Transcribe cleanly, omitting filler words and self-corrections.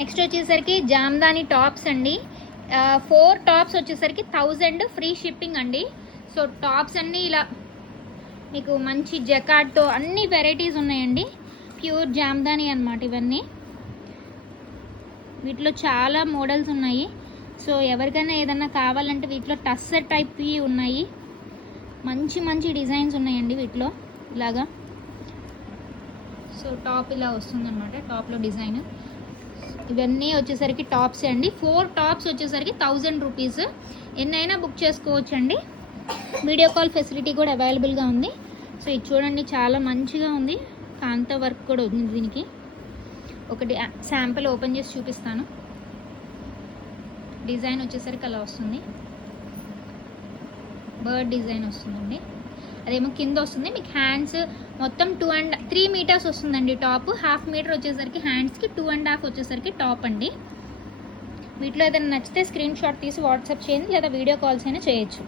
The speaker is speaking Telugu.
నెక్స్ట్ వచ్చేసరికి జామ్దాని టాప్స్ అండి. 4 టాప్స్ వచ్చేసరికి 1000 ఫ్రీ షిప్పింగ్ అండి. సో టాప్స్ అన్నీ ఇలా మీకు మంచి జకార్డ్తో అన్ని వెరైటీస్ ఉన్నాయండి. ప్యూర్ జామ్దాని అన్నమాట ఇవన్నీ. వీటిలో చాలా మోడల్స్ ఉన్నాయి. సో ఎవరికైనా ఏదన్నా కావాలంటే వీటిలో టస్సర్ టైప్వి ఉన్నాయి. మంచి మంచి డిజైన్స్ ఉన్నాయండి వీటిలో ఇలాగా. సో టాప్ ఇలా వస్తుందన్నమాట, టాప్లో డిజైన్. ఇవన్నీ వచ్చేసరికి టాప్స్ అండి. 4 టాప్స్ వచ్చేసరికి 1000 రూపీస్. ఎన్నైనా బుక్ చేసుకోవచ్చు అండి. వీడియో కాల్ ఫెసిలిటీ కూడా అవైలబుల్గా ఉంది. సో ఇది చూడండి, చాలా మంచిగా ఉంది. కాంతా వర్క్ కూడా ఉంది దీనికి. ఒకటి శాంపిల్ ఓపెన్ చేసి చూపిస్తాను. డిజైన్ వచ్చేసరికి అలా వస్తుంది, బర్డ్ డిజైన్ వస్తుందండి. అదేమో కింద వస్తుంది. మీకు హ్యాండ్స్ మొత్తం 2 and 3 మీటర్స్ వస్తుందండి టాప్. 1/2 మీటర్ వచ్చేసరికి హ్యాండ్స్కి, 2 and 1/2 వచ్చేసరికి టాప్ అండి. వీటిలో ఏదైనా నచ్చితే స్క్రీన్ షాట్ తీసి వాట్సాప్ చేయండి, లేదా వీడియో కాల్స్ అయినా చేయొచ్చు.